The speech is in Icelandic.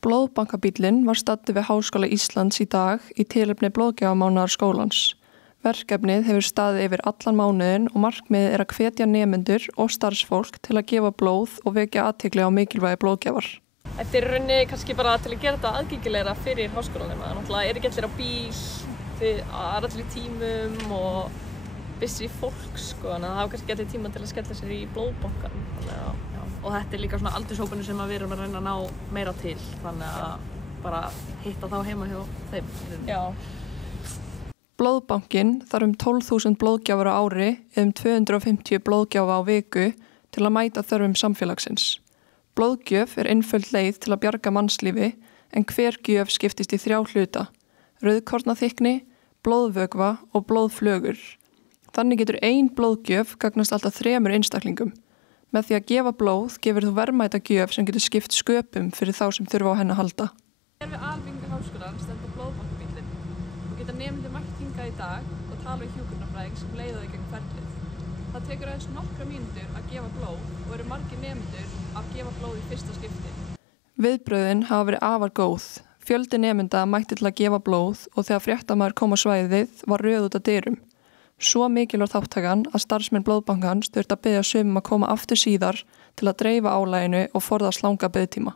Blóðbankabíllinn var staddur við Háskóla Íslands í dag í tilefni blóðgjafamánaðar skólans. Verkefnið hefur staðið yfir allan mánuðinn og markmiðið er að hvetja nemendur og starfsfólk til að gefa blóð og vekja athygli á mikilvægi blóðgjafar. Þetta er í rauninni kannski bara til að gera þetta aðgengilegra fyrir háskólanum. Náttúrulega er ekki allir á bíl, það er allir í tímum og busy fólk, þannig að það hafa kannski allir tíma til að skella sér í blóðbankan. Og þetta er líka svona aldurshópanu sem við erum að reyna að ná meira til, þannig að bara hitta þá heima hjá þeim. Já. Blóðbankinn þarf 12.000 blóðgjafar á ári eða 250 blóðgjafa á viku til að mæta þörfum samfélagsins. Blóðgjöf er einföld leið til að bjarga mannslífi en hver gjöf skiptist í 3 hluta: rauðkornaþykkni, blóðvökva og blóðflögur. Þannig getur ein blóðgjöf gagnast alltaf 3 einstaklingum. Með því að gefa blóð gefur þú verðmæta gjöf sem getur skipt sköpum fyrir þá sem þurfa á henni að halda. Hér við almenningu háskólans stendur blóðbankabíllinn og geta nemendur mætt hingað í dag og tala við hjúkrunarfræðing sem leiða þau gegn ferlið. Það tekur aðeins nokkra mínútur að gefa blóð og eru margir nemendur að gefa blóð í fyrsta skipti. Viðbrögðin hafa verið afar góð. Fjöldi nemenda mætti til að gefa blóð og þegar fréttamaður kom á svæðið var röð út af dyrum. Svo mikilvægt þáttakan að starfsmenn blóðbankans þurfti að biðja sumum að koma aftur síðar til að dreifa álaginu og forðast langa biðtíma.